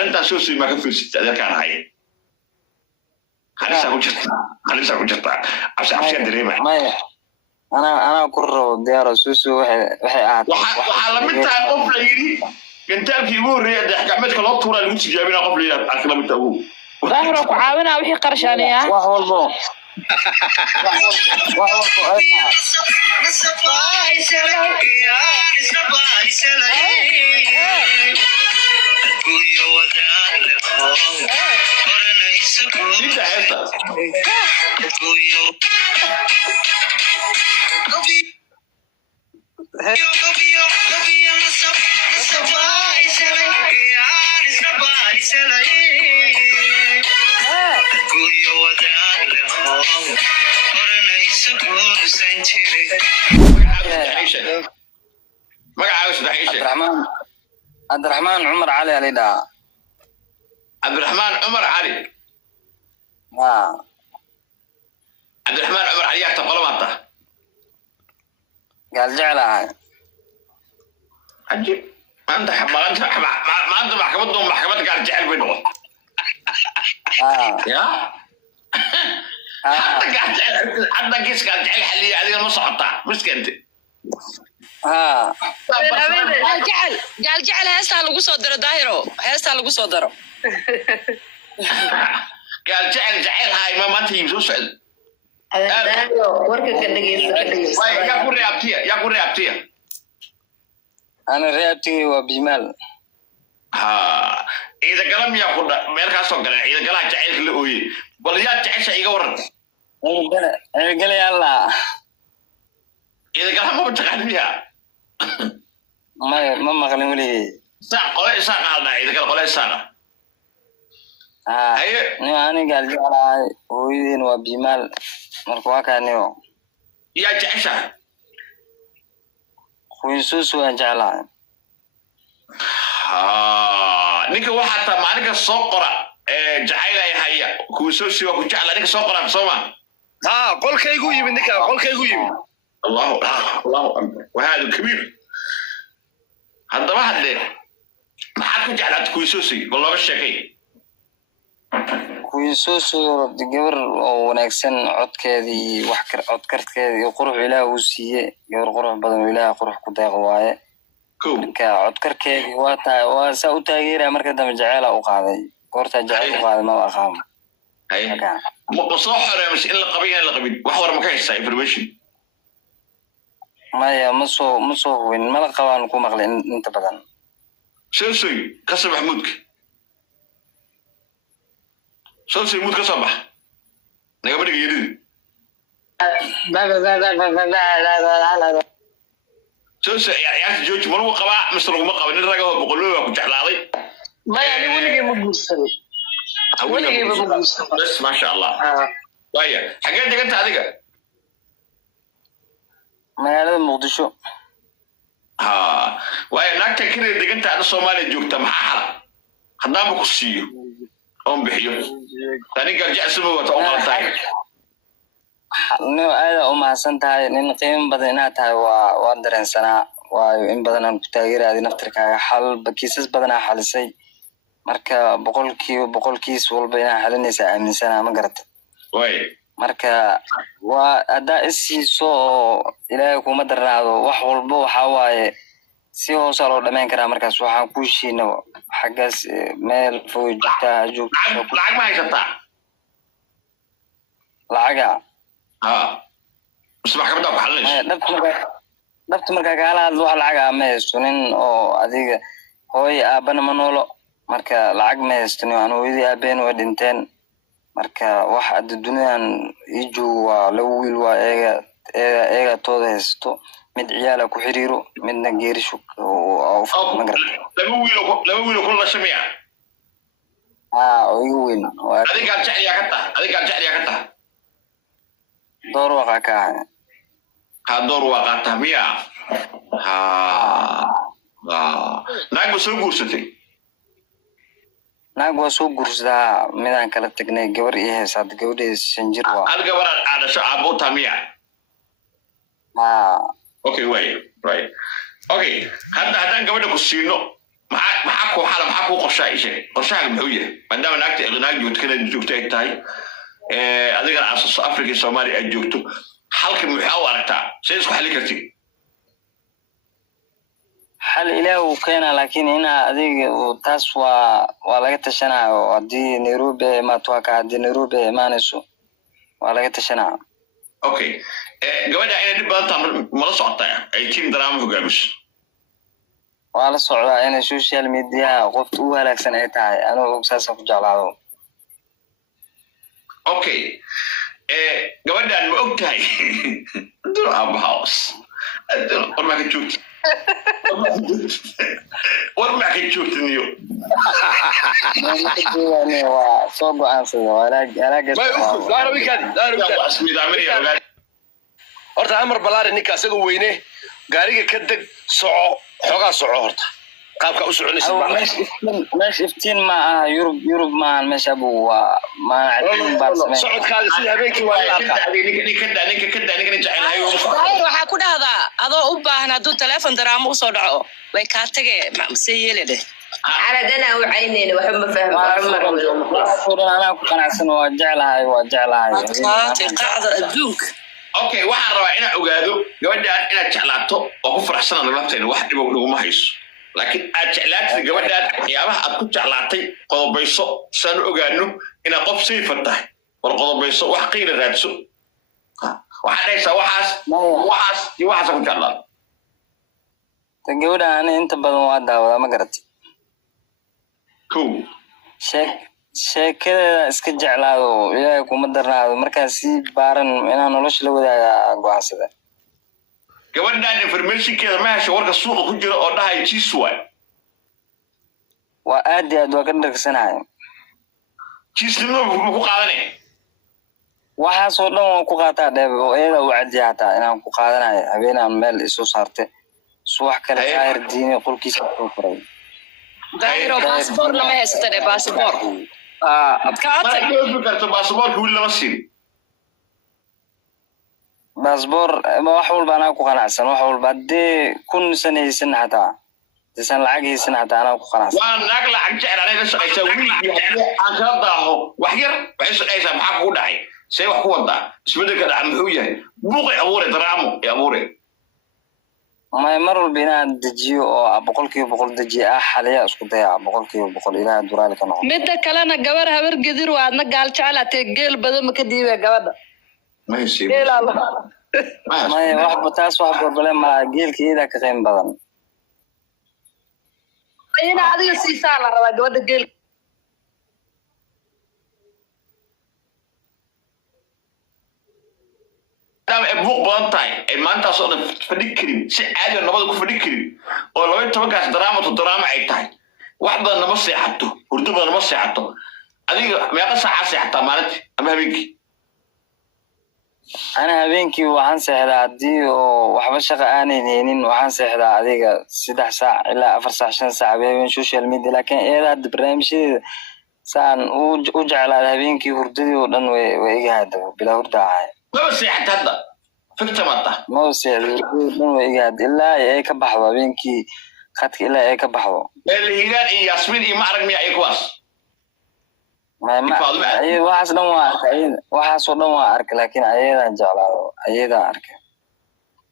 أنت شو سوي ما كفيش هذا كان هاي خلينا وجرتا عشان دريمة أنا كره ديار سوسو وحي وحلمتها قبل يري أنت في يقول رياض حكمت كلا طورة اللي مش جايبينها قبل يري أكلمت أبوه ظهرك وعاونا وحي قرشانية وحولبو عبد الرحمن عمر علي علي دا عبد الرحمن عمر علي عبد الرحمن عمر علي تقول متى قال جعلها عجيب ما انت محكمة قال جعل بينهم يا حتى كيس قال جعل حلي عليه المصحطة مسك انت قال جعل هسه لو صدر دايرو هسه لو صدر قال جعل هاي ما تيجي شو سعد وركك دقيقة يا كوري أبتيا أنا ريابتي وبجمال إذا كلام يا كورا مالك أصلا كلام إذا كلام جعل كله بل يا جعل شيء يقورن قال يلا إذا كلام ما بتقعد فيها ما خليني ولي قلنا ساقة إذا كلام قلنا ساقة أنا قال جعل وين وبجمال مركوا كانيو يا جعشة خويسوسو جعلها نيك واحد ما نيك الصقرة جعيلة هي خويسوسو وجعل نيك الصقرة بسمة قول كي يقول من نيك قول كي يقول الله أكبر وهذا كبير هذا واحد ليه ما حد جعلت خويسوسي والله بالشكل خويسوسو gabar oo wanaagsan codkeedii wax codkarteedii oo qurux Ilaahay uu siiyay gabar qurux badan oo Ilaahay qurux ku deeq waaye marka codkarkeedii waa saa u taageeray marka dambe jacayl u qaaday goorta jacayl u qaaday ma aqaan ma soo xorey mas in la qabiyo la qabin wax war ma ka haysaa information maya ma soo weyn ma la qabaan ku maqlay inta badan soo kasab maxmuudka شو سيموت كصباح نجا بدك يريد شو يعني جوج مرو قبا مصر وما قبا نرجع بقولوا كنت على ما يعني ولقي مقصر ولقي مقصر بس ما شاء الله طيب حاجات دي انت هذيك ما هذا مقدشو ويا ناكتا كده دي انت على الصومالي جوجتا محل خدامك السيو أم بحيو ثاني قال جاء سمو وتأمر تاعي نو هذا أم حسن تاعي إن قيم بدنا تاعي وادرن سنة وإن بدنا نتغير هذه نفترك حل بكيسس بدنا حل شيء مركا بقول كيس والبينا حل النساء من سنة ما قرت وين مركا وأداء السيسو إلى كم درنا وحول بو حواي si hoos loo dhameyn karaa markaas waxaan ku heshiino xagaas meel fowjita joogto lacag ma haysataa lacaga isma xabada ku xalinayso dhabta marka kala hadlo wax lacaga ma haysanin oo adiga hooy aabana ma noolo marka lacag ma haysanin aan hooyadii aabeen way dhinteen marka wax adduunyan jooga lagu wiil waa eega tooda haysto mid ciyaal ku xiriiro midna geerisho oo ma garan laba wiil kula shamiya oo igu weyn adiga jecel ka taa door waxa ka door waqa miya naag soo guursatay naag waa soo guursadaa midaan kala tagnay gabar iyo heesaad gabadheeda sanjir waa hal gabar aad dhasho aabo tamiya Okay, wait, right. Okay, hadaan gabadha ku siino maxaa ku ku xala maxaa ku qorshaa ishe qorshaaga muxuu yahay maadaama naag joogto kana joogto ay tahay adigana aasaaso Afrika iyo Soomaaliya ay joogto halka muxuu u aragtaa say isku xalin kartid xal ilaahu keena laakiin ina adiga taas waa laga tashanayo hadii Nairobi ma tuwaka hadii Nairobi imaanayso waa laga tashanaa okay gabadha inay dib badan tahay ma la socotaa ay team drama hogaamiso waa la socdaa inay social media qoftu u wanaagsan ay tahay anoo ogsaasa ku jeclaado okay gabadhan ma ogtahay duro abhaus war ma ka joogto war ma ka joogto niyo waa soo go'aansada walaaga horta amar balaari ninka asaga weyne gaariga ka deg soco xogaa soco horta qaabka u soconaysa meesh iftiin ma aha Yurub ma aha meesha abu waa ma cadin baarsamay socodkaaga sida habeenkii waa la arkaa ninka jacayl waxa ku dhahdaa adoo u baahan haduu telefoon daraamo u soo dhaco way ka tagee si yeelade caradana u cayneen waxa ma fahmo ana ku qanacsan waa jeclahay qaacda adduunka okay waxaan rabaa inaan ogaado gabadhan inaad jeclaato oo ku faraxsan nafteena wax dhib ugu ma hayso laakiin aad jeclaatay gabadhan waxyaabaha aad ku jeclaatay qodobayso saan ogaano inaad qof safe tahay war qodobayso wax qiil raadso waxa dhaysa waxaas ku jeclaa gabadhan inta badan waa daawada ma garatay cool sheekada iska jeclaado ilaahay kuma darnaado markaas si baaran inaan nolosha la wadaaga go'aansada gabadhan informationkeeda ma hesho warka suuqa ku jira oo dhahay jiswa waa aad waa ka dhagsanahay jisnimo ku qaadanay waxaas oo dhan waan ku qaataa dheeb oo eeda u cadi hataa inaan ku qaadanayo habeenaan meel isu saartay suwax kale qaar diini qolkiisa ku furay dairo passport lama haysto passport adkaatay ma karto passport wili lama siin passport wax walba anaa ku qanacsan wax walba hadii kun sanaysan hataa disan lacagaysan hataa anaa ku qanacsan waan naag lacag jecel aniga shaqaysa wiilkii aan kala daaho wax yar waxay shaqaysaa maxaa ku dhacay say wax ku wadaa isbedelka dhaca muxuu yahay buuqi abuure daraamo abuure ما يمر بنا دجيو أو بقولك دجي حاليا اسكو دايع بقولك إلى دورالك أنا متى كلنا جوار هبر جدير وعندنا قال شعلة تجيل بدل ما كديبه جوار ما يصير جيل الله ما واحد بتاس واحد بلا ما جيل كذا كقيم بدن أنا هذه السيسالة هذا جوار جيل دام أبوك بانتاي ما أنت صار فديكري شيء عادي النبض كوف فديكري ولا أنت ما كاس دراما عيتاي واحدة نمصي حتى وردبة نمصي حتى هذه ما يقص عاصي حتى مالتي أما هبينك أنا هبينك وعن سهل عدي وحب شقة أنا هنين وعن سهل عدي 6 ساعة إلا 14 ساعة بين سوشيال ميديا لكن إيه هذا برنامج سان وجعل على هبينك ورددي ودن وإيجاد بلا وردة ما بس حتى هذا فكرة ماذا ما بس وإيجاد إلا إيه كبحوا بينكي خدك إلا إيه كبحوا الهلال ياسمين ما أعرف مية إكواس ما أي واحد نوع أرك لكن أيضا جعله أيضا أرك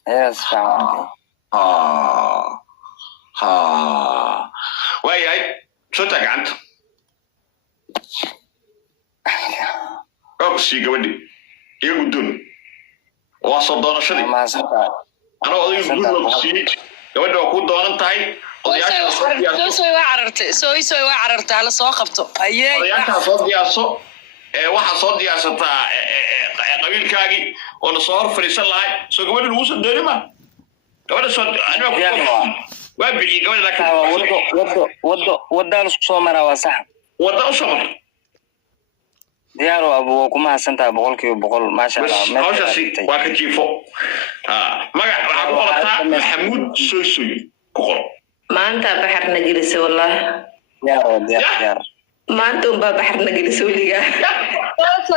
أيضا سفهم وياي شو تقعد أبسي قبلي يقولون وصدنا شدي ما سفهم أنا أقول يقولون أبسي قبلي أقول دون تاي soo waa carartay la soo qabto ayay soo diyaarso waxa soo diyaarsataa qabiilkaagi oo la soo horfariisan lahay soo gabadha lagu soo deerima gabadha soo waa bixi gabadha laakiin wada la soo maraa waa sax wada u soo mar diyaaro abu kuma hasantaa 100% ma sha Allah waa ka jiifo magac waxa ku qortaa Maxamuud Soosoy ku qor ما أنت بحر نجلس والله يا ما أنتم بحر نجلس وليجا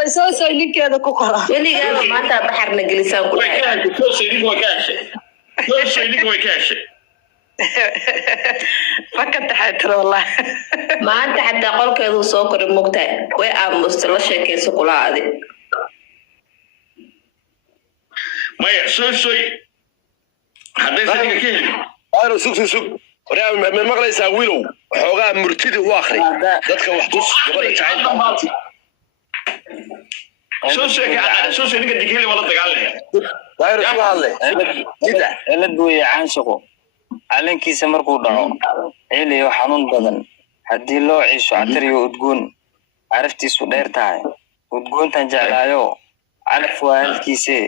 سوسو ليك هذا كوكرا وليجا ما أنت بحر نجلس سوسو ليك وكاش فكرت حياتي والله. maanta xataa qolkeedu soo koray mogtahay way aamusta la sheekayso kula adi maya sooy hadday sadiga ka heli daaro sug waryaa ma maqlaysaa wiilow xoogaa murtida u akhri dadka wax tus gabadha jacayl sooy ninka digeli wala dagaalaya daaro isku hadle cilad weeye caanshaqo calankiisa markuu dhaco ciiliyo xanuun badan haddii loo ciisho catariyo udgoon caraftiisu dheer tahay udgoontan jeclaayo calaf waa halkiisee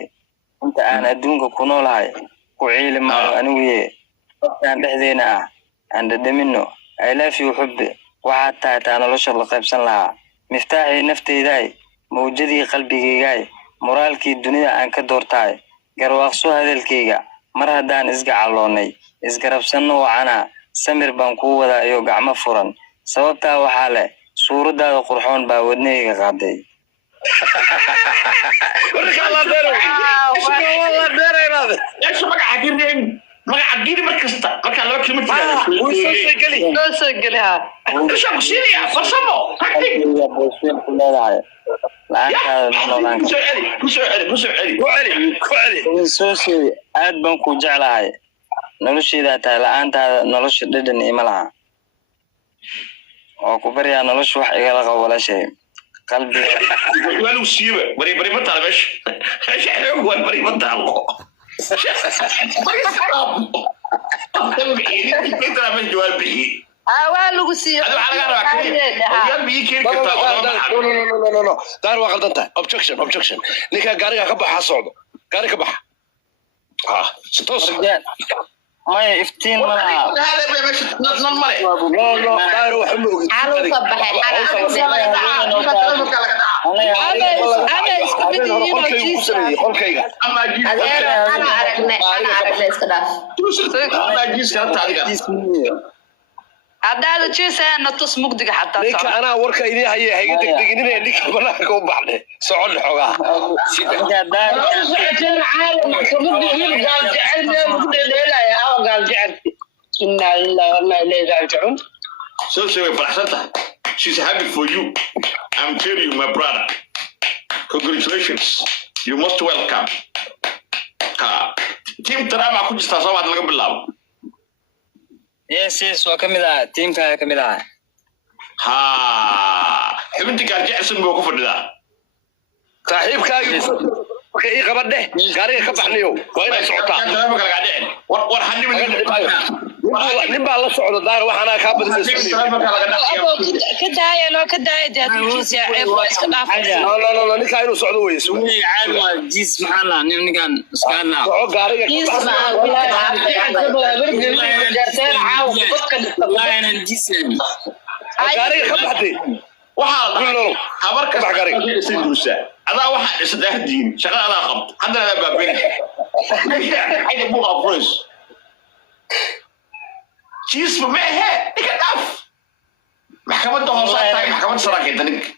inta aan adduunka ku noolahay ku ciili maayo aniguye qofkaan dhexdeena ah aan dhadhamino I love you xubbi waxaad tahay taa nolosha la qaybsan lahaa miftaaxii nafteydaay mawjadii qalbigaygaay moraalkii dunida aan ka doortahay garwaaqso hadalkayga mar haddaan isgacaloonnay isgarabsanno wacana samir baan kuu wadaa iyo gacmo furan sababtaa waxaa leh suuradaada qurxoon baa wadnahayga qaaday magaca geli markasta markaa laba kelmad soo geli ha farsamo leedahay la-aantaada soo sheegi aad baan ku jeclahay nolosheedaa tahay la-aantaada nolosha dhadhan ima laha oo ku baryaa nolosha wax igala qabo walaashay qalbiga waa lagu siiba bari ma taalo meesha xoog waa bari ma taalo waa lagu siiyo daar waa qaldan tahay objection ninkaa gaarigaa ka baxa socdo gaari ka baxa toos maya iftiin ma laha daar waxa ma ogid xanuunka baxay qolkayga ana aragnay iska dhaaf haddaad ujeesayaan natus mugdiga xataa ninka anaa warka idin haye hayga degdeginina ninka banaanka u baxne socon xogaa So Placenta, she's happy for you. I'm telling you, my brother. Congratulations. You most welcome. Team Tarama could start out like a below. yes waa kamid ah teamka kamid ah Xubintii gaarjecsan buu ku fadhidaa. saaxiibkaaga marka ii qabadhe gaariga ka baxniyo waa inaad socotaa war hadhiba nin baa la socda daar waxaana kaa badinaysa ka daaya dee adkiisa ceeb waa iska dhaafaysa no ninkaa inuu socdo weye caad waa jiis maxaa la ninkan iskaana soco gaariga gaariga ka baxday waxaa habar kasta duusa adaa waxa isdhex diin shaqada adaa qabto haddana adaa baabeen buu afroys jiisma ma ahe ninka dhaaf maxkamadda hoose tahay maxkamadda saraakayta ninka